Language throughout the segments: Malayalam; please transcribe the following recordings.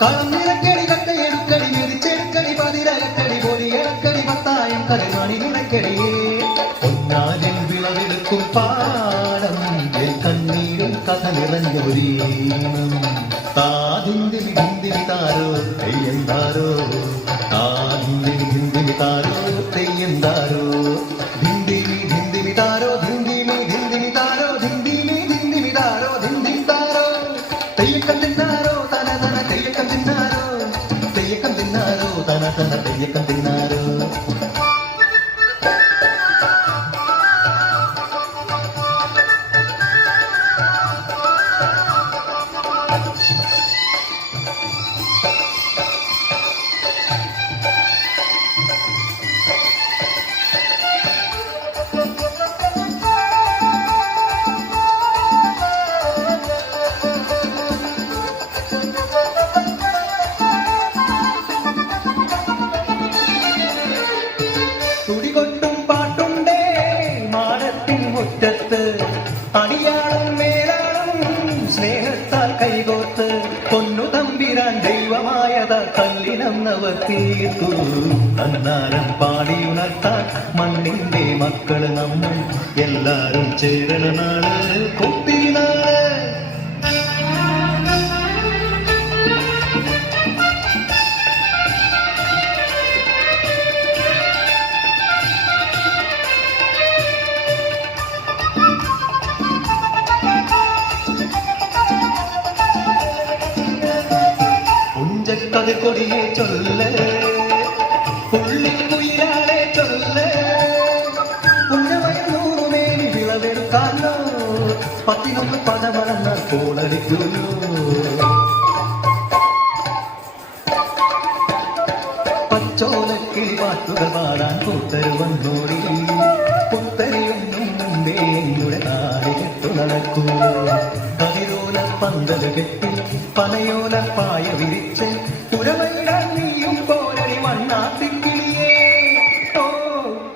താളം നിലക്കടി കത്ത എടുക്കടി മിരിച്ചെടുക്കടി പതിരക്കടി പൊലി പത്തായം കരമണി നിലക്കടി പൊന്നാരൻ വിളവെടുക്കും പാടം കണ്ണീരും കഥ നിറഞ്ഞൊരീണം താതിന്തിരി ഹിന്തിരി താരോ കയ്യന്താരോ Yo അടിയാളും മേലാളും സ്നേഹത്താൽ കൈകോർത്ത് പൊന്നു തമ്പിരാൻ ദൈവമായത കല്ലിനന്നവർ തീർത്തു. അന്നാരം പാടിയുണർത്താൻ മണ്ണിന്റെ മക്കൾ നമ്മൾ എല്ലാരും ചേരണ നാൾ കുട്ടിനാൾ പുഞ്ചക്കത് കൊടിയെ ചൊല്ല്. പുള്ളിക്കുയിലാളെ ചൊല്ല്. പുന്നമയൂറുമേനി വിളവെടുക്കാനോ പത്തിനൊന്ന് പദമറന്ന കോളടിക്കുള്ളൂ പച്ചോലക്കിൽ പാട്ടുകൾ പാടാൻ കൂട്ടരു വന്നോടി. പുത്തരിയൊന്നും മുമ്പേ എന്നുടെ നാടി കെട്ടു നടക്കൂ കതിരോല പന്തൽ കെട്ടി പനയോല പായ വിരിച്ച് പുരവയിടാൻ നീയും പോരടി വണ്ണാത്തിക്കിളിയേ. ഓ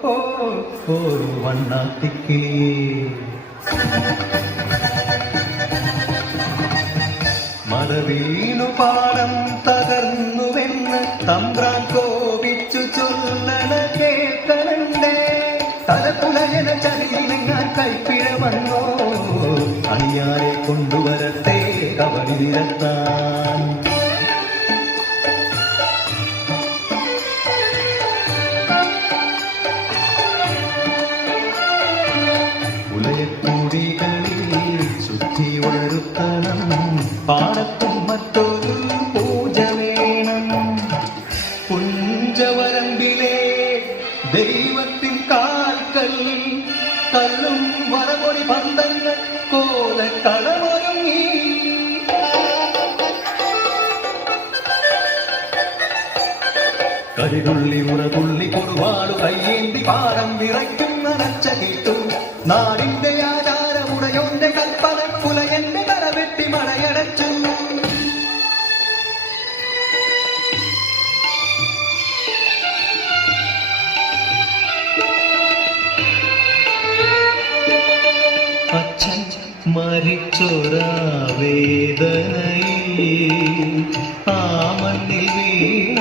ഓ ഒരു വണ്ണാത്തിക്കിളിയേ. മറവീണു പാടം തകർന്നുവെന്ന് തമ്പ്രാൻ കോപിച്ചു ചൊല്ലണ കേൾക്കണണ്ടേ തലപ്പുലയന നിങ്ങൾ കൈപ്പിഴ വന്നോ? അണിയാരെ കൊണ്ടുവരട്ടെ കബടി നിരത്താൻ. ഉലയക്കൂടികളിൽ ശുദ്ധി വരുത്തണം പാടത്തും മറ്റൊരു പൂജ വേണം. കുഞ്ചവരമ്പിലെ ദൈവത്തിൻ കാൽക്കൽ കല്ലും വരമൊഴി പന്തങ്ങൾ കോലക്കളമൊരുങ്ങി. കരിതുള്ളി ഉറതുള്ളി കൊടുവാളു കയ്യേന്തി പാടം വിറയ്ക്കുന്ന നച്ച കേട്ടു നാടിന്റെ മരിച്ചൊരാ വേദനയിൽ ആ വീണ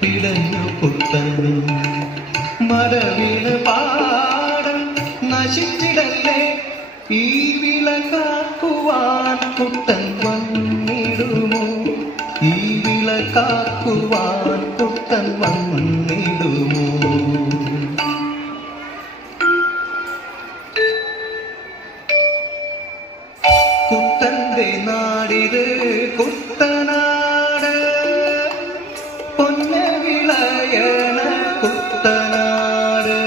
പിടഞ്ഞു പുത്തൻ മരവിണ പാടം നശിച്ചിടല്ലേ? ഈ വിളക്കാക്കുവാൻ കുട്ടൻ വന്നിടുമോ? ഈ വിളക്കാക്കുവാൻ കുട്ടൻ പൊന്ന വിളയണ കുട്ടനാട്.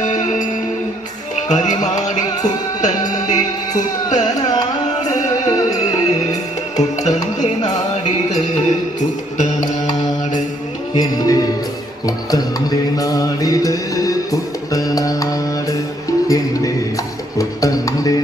കരിമാടി കുത്തന്റെ കുട്ടനാട്. കുത്തന്റെ നാടിത് കുട്ടനാട്. എന്റെ കുത്തന്റെ നാടിത് കുട്ടനാട്. എന്റെ കുട്ടന്റെ